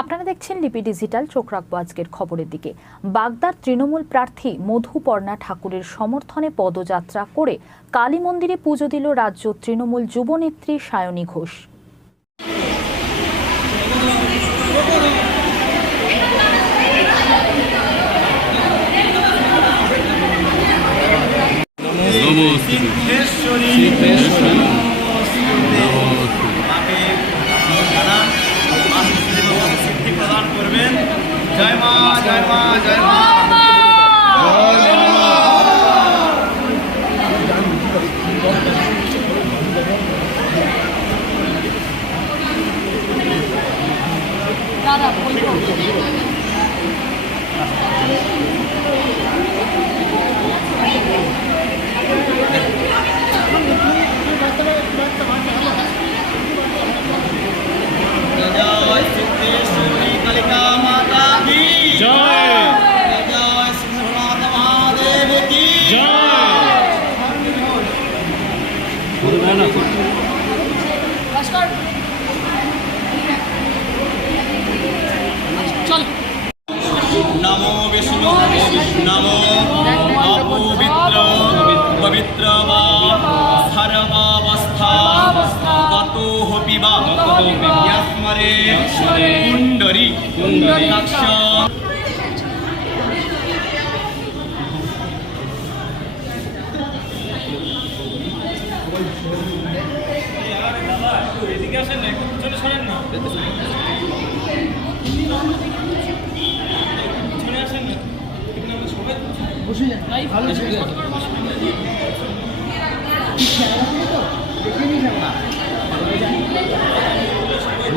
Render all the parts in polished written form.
আপনারা দেখছেন লিপি ডিজিটাল। চোখ রাখবো আজকের খবরের দিকে। বাগদার তৃণমূল প্রার্থী মধুপর্ণা ঠাকুরের সমর্থনে পদযাত্রা করে কালী মন্দিরে পুজো দিল রাজ্য তৃণমূল যুবনেত্রী সায়নী ঘোষ। জয় মা জয় মা জয় মা দাদা বলবো জয় সিদ্ধেশ্বরী কালিকা মাতা কি জয়, জয় সিদ্ধনাথ মহাদেব কি জয়। নমো বিষ্ণু নমো অপবিত্র পবিত্র বা সর্বাবস্থা গতো পিবা ইয়াস্মরে কুণ্ডরী কুণ্ডরাক্ষ। এদিকে আসেন না, একটু পিছনে সরেন না, পিছনে আসেন না, সবাই বসে যান। ভালো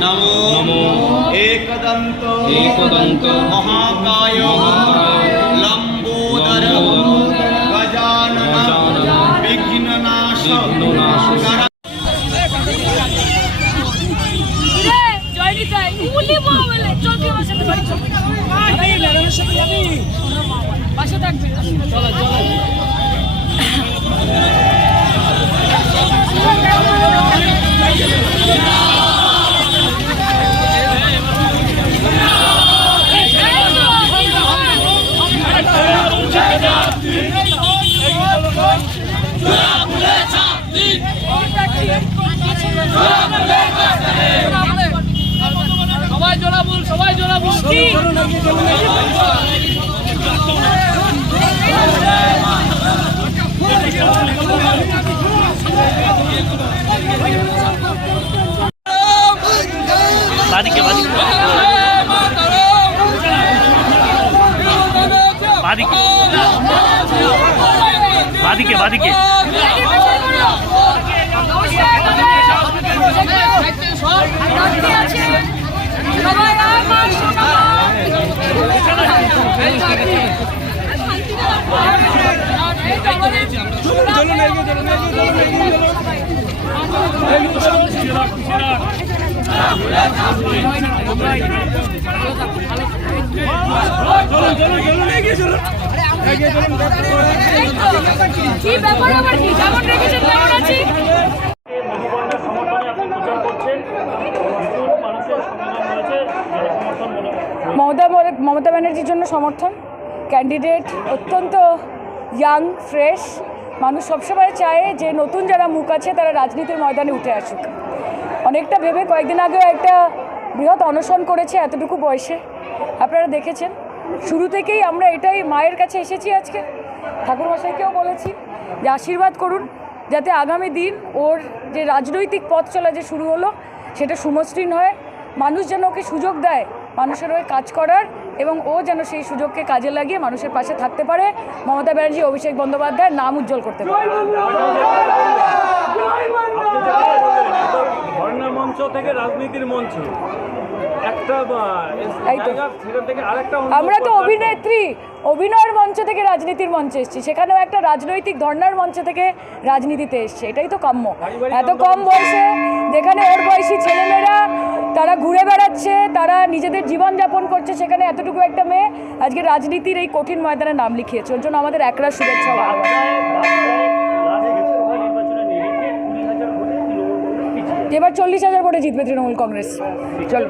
নমো নমো একদন্ত একদন্ত মহাকায় লম্বোদর গজানন বিঘ্ননাশ পাশে থাকবে। চলো চলো সবাই জোড়া বল, সবাই জোড়া বল। বাদিকে বাদিকে বাদিকে বাদিকে বাদিকে কি ব্যাপার আবার কি যেমন রেখেছেন তেমন আছি। মমতা ব্যানার্জির জন্য সমর্থন। ক্যান্ডিডেট অত্যন্ত ইয়াং ফ্রেশ। মানুষ সবসময় চায় যে নতুন যারা মুখ আছে তারা রাজনীতির ময়দানে উঠে আসুক। অনেকটা ভেবে কয়েকদিন আগেও একটা বৃহৎ অনশন করেছে এতটুকু বয়সে। আপনারা দেখেছেন শুরু থেকেই আমরা এটাই মায়ের কাছে এসেছি। আজকে ঠাকুরমশাইকেও বলেছি যে আশীর্বাদ করুন যাতে আগামী দিন ওর যে রাজনৈতিক পথ চলা যে শুরু হলো সেটা সুমসৃণ হয়। মানুষ যেন ওকে সুযোগ দেয় মানুষের হয়ে কাজ করার, এবং ও যেন সেই সুযোগকে কাজে লাগিয়ে মানুষের পাশে থাকতে পারে, মমতা ব্যানার্জি অভিষেক বন্দ্যোপাধ্যায়ের নাম উজ্জ্বল করতে পারে। ধর্ণা মঞ্চ থেকে রাজনীতির মঞ্চ আমরা তো অভিনেত্রী, অভিনয়ের মঞ্চ থেকে রাজনীতির মঞ্চে এসেছি, সেখানেও একটা রাজনৈতিক ধর্নার মঞ্চ থেকে রাজনীতিতে এসছে। এটাই তো কাম্য। এত কম বয়সে যেখানে ওর বয়সী ছেলেমেয়েরা তারা ঘুরে বেড়াচ্ছে, তারা নিজেদের জীবনযাপন করছে, সেখানে এতটুকু একটা মেয়ে আজকে রাজনীতির এই কঠিন ময়দানে নাম লিখিয়েছে। ওর জন্য আমাদের একরা শুভেচ্ছা। এবার 40,000 ভোটে জিতবে তৃণমূল কংগ্রেস। চলো।